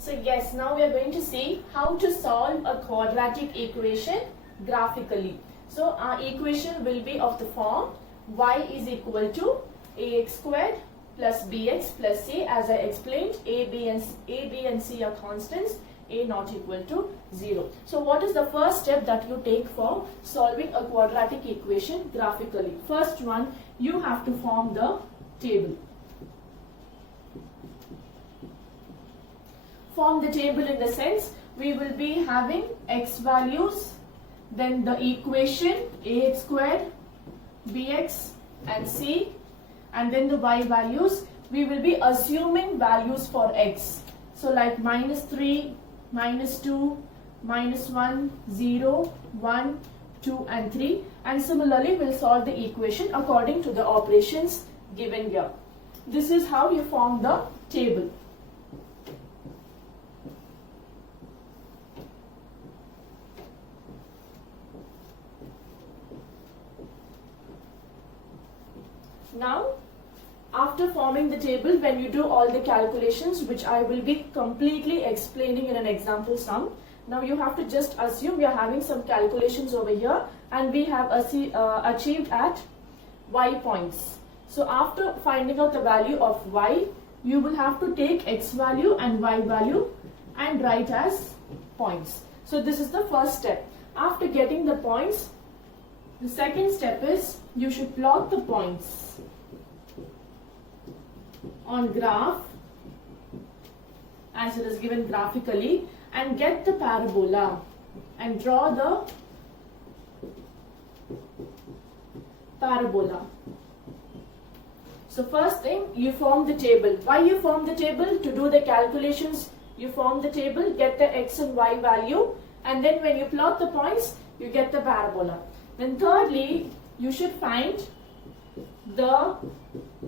So yes, now we are going to see how to solve a quadratic equation graphically. So our equation will be of the form y is equal to ax squared plus bx plus c. As I explained, a, b and c are constants, a not equal to 0. So what is the first step that you take for solving a quadratic equation graphically? First one, you have to form the table. Form the table in the sense we will be having x values, then the equation ax squared, bx and c, and then the y values. We will be assuming values for x. So like -3, -2, -1, 0, 1, 2 and 3, and similarly we'll solve the equation according to the operations given here. This is how you form the table. Now, after forming the table, when you do all the calculations, which I will be completely explaining in an example sum, now you have to just assume we are having some calculations over here and we have achieved at y points. So after finding out the value of y, you will have to take x value and y value and write as points. So this is the first step. After getting the points, the second step is you should plot the points on graph as it is given graphically and get the parabola and draw the parabola. So first thing, you form the table. Why you form the table? To do the calculations, you form the table, get the x and y value, and then when you plot the points, you get the parabola. Then thirdly, you should find the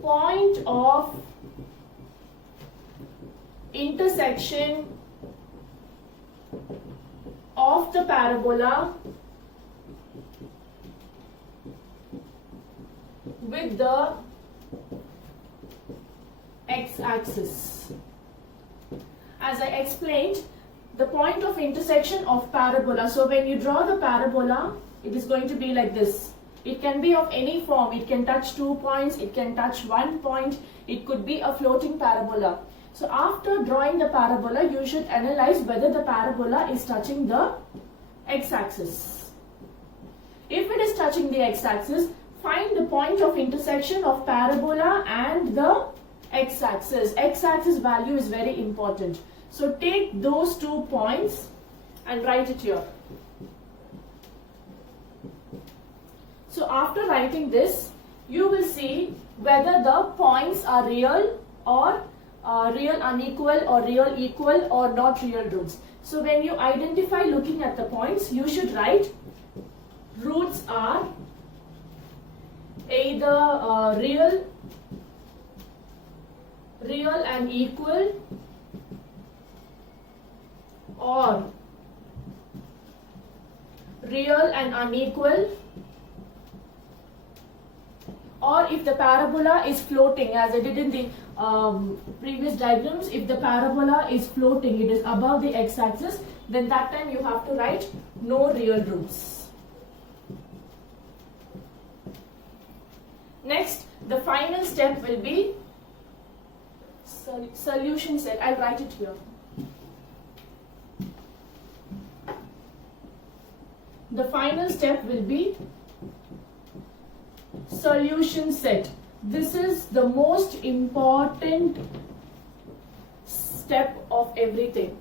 point of intersection of the parabola with the x-axis. As I explained, the point of intersection of parabola. So when you draw the parabola, it is going to be like this. It can be of any form. It can touch 2 points, it can touch 1 point, it could be a floating parabola. So after drawing the parabola, you should analyze whether the parabola is touching the x-axis. If it is touching the x-axis, find the point of intersection of parabola and the x-axis. X-axis value is very important. So take those 2 points and write it here. So after writing this, you will see whether the points are real or real unequal or real equal or not real roots. So when you identify looking at the points, you should write roots are either real and equal or real and unequal, or if the parabola is floating, as I did in the previous diagrams, if the parabola is floating, it is above the x-axis, then that time you have to write no real roots. Next, the final step will be solution set. I'll write it here. The final step will be solution set. This is the most important step of everything.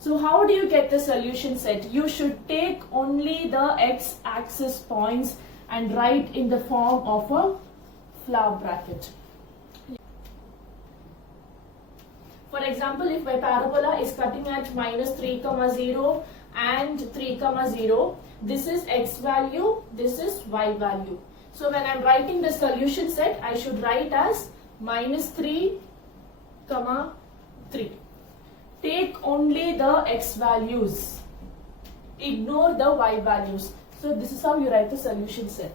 So how do you get the solution set? You should take only the x-axis points and write in the form of a flower bracket. For example, if my parabola is cutting at -3, 0 and 3, 0, this is x value, this is y value. So when I am writing the solution set, I should write as -3, 3. Take only the x values. Ignore the y values. So this is how you write the solution set.